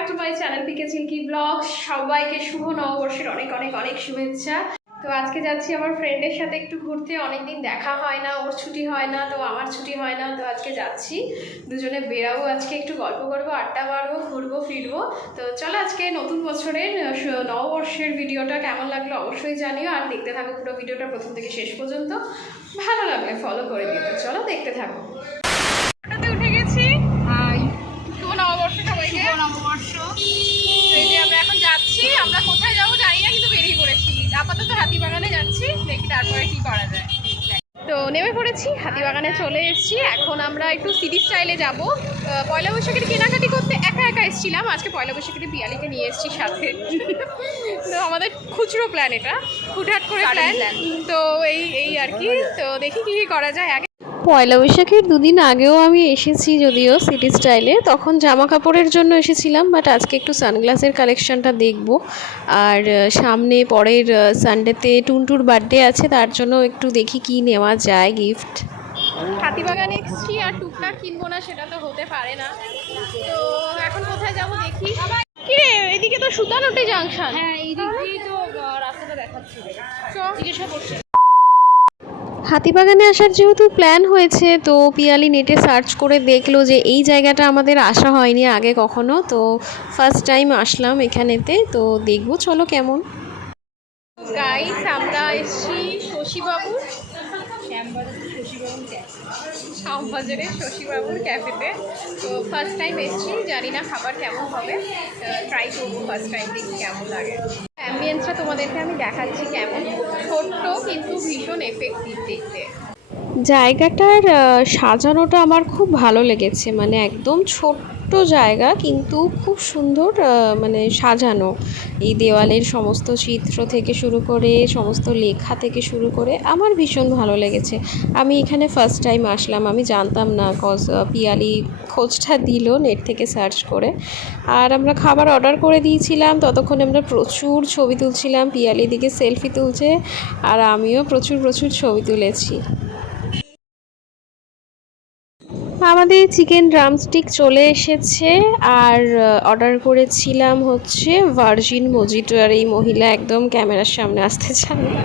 Back to my channel PK Chilki blog. সবাইকে শুভ নববর্ষের অনেক অনেক অনেক শুভেচ্ছা। তো আজকে যাচ্ছি আমার ফ্রেন্ডের সাথে একটু ঘুরতে। অনেকদিন দেখা হয় না, ওর ছুটি হয় না, তো আমার ছুটি হয় না, তো আজকে যাচ্ছি। দুজনে বেরাবো, আজকে একটু গল্প করবো, আড্ডা মারবো, ঘুরবো ফিরবো। তো চলো আজকে নতুন বছরের নববর্ষের ভিডিওটা কেমন লাগলো অবশ্যই জানিও, আর দেখতে থাকো পুরো ভিডিওটা প্রথম থেকে শেষ পর্যন্ত। ভালো লাগলে ফলো করে দিও। চলো দেখতে থাকো। উঠে গেছি। শুভ নববর্ষ সবাইকে। শুভ নববর্ষ। এই যে আমরা এখন যাচ্ছি, আমরা কোথায় যাবো জানি না, কিন্তু বেরিয়ে পড়েছি। আপাতত হাতিবাগানে যাচ্ছি, দেখি তারপরে কি করা যায়। তো নেমে পড়েছি, হাতিবাগানে চলে এসেছি। এখন আমরা একটু সিটি স্টাইলে যাবো। পয়লা বৈশাখের কেনাকাটি করতে একা একা এসেছিলাম, আজকে পয়লা বৈশাখের পিয়ালিকে নিয়ে এসেছি সাথে। তো আমাদের খুচরো প্ল্যান, এটা হুটহাট করে প্ল্যান। তো এই আর কি। তো দেখি কি করা যায়। আগে পয়লা বৈশাখের দুদিন আগেও আমি এসেছি, যদিও সিটি স্টাইলে, তখন জামা কাপড়ের জন্য এসেছিলাম, বাট আজকে একটু সানগ্লাসের কালেকশনটা দেখব। আর সামনে পরের সানডেতে টুনটুর বার্থডে আছে, তার জন্য একটু দেখি কি নেওয়া যায় গিফট। হাতিবাগানে এসেছি, আর টুকটাক কিনবো না সেটা তো হতে পারে না। তো এখন কোথায় যাবো দেখি। কি রে, এদিকে তো সুতানুটি জাংশন। হ্যাঁ, এই দিক দিয়েই তো রাস্তাটা দেখাচ্ছি। জিজ্ঞাসা করছি। হাতিবাগানে আসার যেহেতু প্ল্যান হয়েছে, তো পিয়ালি নেটে সার্চ করে দেখলো যে এই জায়গাটা আমাদের আসা হয়নি আগে কখনো, তো ফার্স্ট টাইম আসলাম এখানেতে। তো দেখবো চলো কেমন। গাইস, আমরা এসেছি শশীবাবুর, শ্যামবাজারের শশীবাবুর ক্যাফেতে। তো ফার্স্ট টাইম এসেছি, জানি না খাবার কেমন হবে, ট্রাই করবো ফার্স্ট টাইম, দেখি কেমন লাগে। অ্যাম্বিয়েন্সটা তোমাদেরকে আমি দেখাচ্ছি কেমন। ছোট্ট কিন্তু ভীষণ এফেক্টিভ দেখতে। জায়গাটার সাজানোটা আমার খুব ভালো লেগেছে, মানে একদম ছোট্ট জায়গা কিন্তু খুব সুন্দর মানে সাজানো। এই দেওয়ালের সমস্ত চিত্র থেকে শুরু করে সমস্ত লেখা থেকে শুরু করে আমার ভীষণ ভালো লেগেছে। আমি এখানে ফার্স্ট টাইম আসলাম, আমি জানতাম না, কজ পিয়ালি খোঁজটা দিল নেট থেকে সার্চ করে। আর আমরা খাবার অর্ডার করে দিয়েছিলাম, ততক্ষণে আমরা প্রচুর ছবি তুলছিলাম, পিয়ালি দিকে সেলফি তুলছে, আর আমিও প্রচুর ছবি তুলেছি। আমাদের চিকেন ড্রামস্টিক চলে এসেছে, আর অর্ডার করেছিলাম হচ্ছে ভার্জিন মজিটো। আর এই মহিলা একদম ক্যামেরার সামনে আসতে চান না।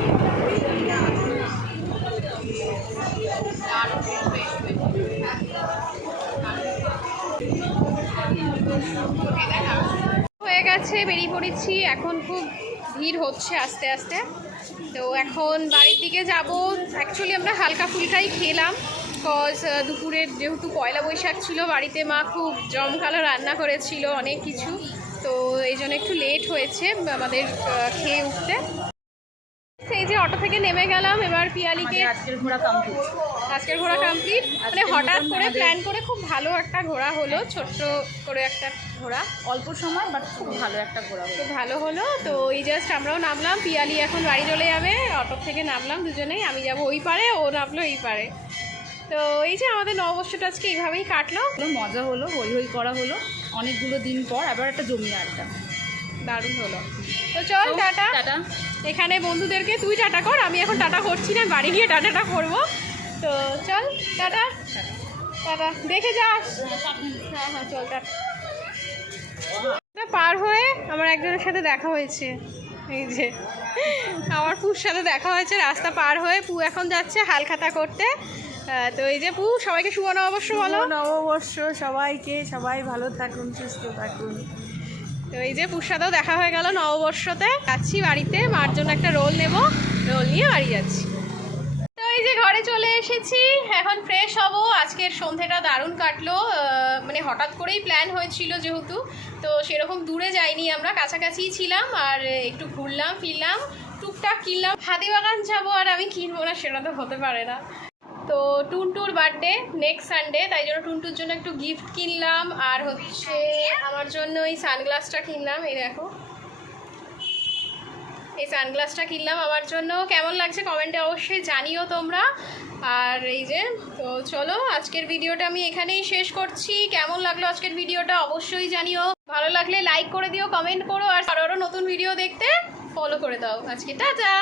হয়ে গেছে, বেরিয়ে পড়েছি। এখন খুব ভিড় হচ্ছে আস্তে আস্তে। তো এখন বাড়ির দিকে যাব। অ্যাকচুয়ালি আমরা হালকা ফুলকাই খেলাম, বিকজ দুপুরের যেহেতু পয়লা বৈশাখ ছিল, বাড়িতে মা খুব জমকালো রান্না করেছিল অনেক কিছু, তো এই জন্য একটু লেট হয়েছে আমাদের খেয়ে উঠতে। সেই যে অটো থেকে নেমে গেলাম, এবার পিয়ালিকে আজকের ঘোরা কমপ্লিট। মানে হঠাৎ করে প্ল্যান করে খুব ভালো একটা ঘোরা হলো, ছোট্ট করে একটা ঘোরা, অল্প সময়, বাট খুব ভালো একটা ঘোরা, খুব ভালো হলো। তো এই জাস্ট আমরাও নামলাম, পিয়ালি এখন বাড়ি চলে যাবে। অটো থেকে নামলাম দুজনেই, আমি যাব ওই পারে, ও নামলো এই পারে। তো এই যে আমাদের নববর্ষটা আজকে এইভাবেই কাটলো। মজা হলো, হই হই করা হলো অনেকগুলো দিন পর, আবার একটা জমিয়ে আড্ডা, দারুণ হলো। তো চল টাটা টাটা। এখানে বন্ধুদেরকে তুই টাটা কর, আমি এখন টাটা করছি না, বাড়ি গিয়ে টাটাটা করবো। তো চল টাটা টাটা, দেখে যাস। হ্যাঁ হ্যাঁ চল টাটা। পার হয়ে আমার একজনের সাথে দেখা হয়েছে, এই যে আমার পুর সাথে দেখা হয়েছে রাস্তা পার হয়ে। পু এখন যাচ্ছে হালখাতা করতে। তো এই যে পু, সবাইকে শুভ নববর্ষ বলো। নববর্ষ সবাইকে, সবাই ভালো থাকুন, সুস্থ থাকুন। তো এই যে পুর সাথেও দেখা হয়ে গেল নববর্ষতে। যাচ্ছি বাড়িতে, মার জন্য একটা রোল নেব, রোল নিয়ে বাড়ি যাচ্ছি। তো এই যে ঘরে চলে এসেছি, এখন ফ্রেশ হব। আজকের সন্ধ্যেটা দারুণ কাটলো, মানে হঠাৎ করেই প্ল্যান হয়েছিল যেহেতু, তো সেরকম দূরে যাইনি আমরা, কাছাকাছিই ছিলাম। আর একটু ঘুরলাম ফিরলাম, টুকটাক কিনলাম। হাতিবাগান যাবো আর আমি কিনবো না সেটা তো হতে পারে না। তো টুনটুর বার্থডে নেক্সট সানডে, তাই জন্য টুনটুর জন্য একটু গিফট কিনলাম। আর হচ্ছে আমার জন্য এই সানগ্লাসটা কিনলাম, এই দেখো এই সানগ্লাসটা কিনলাম আমার জন্য। কেমন লাগছে কমেন্টে অবশ্যই জানিও তোমরা। আর এই যে, তো চলো আজকের ভিডিওটা আমি এখানেই শেষ করছি। কেমন লাগলো আজকের ভিডিওটা অবশ্যই জানিও, ভালো লাগলে লাইক করে দিও, কমেন্ট করো, আর আরও নতুন ভিডিও দেখতে ফলো করে দাও। আজকে টাটা।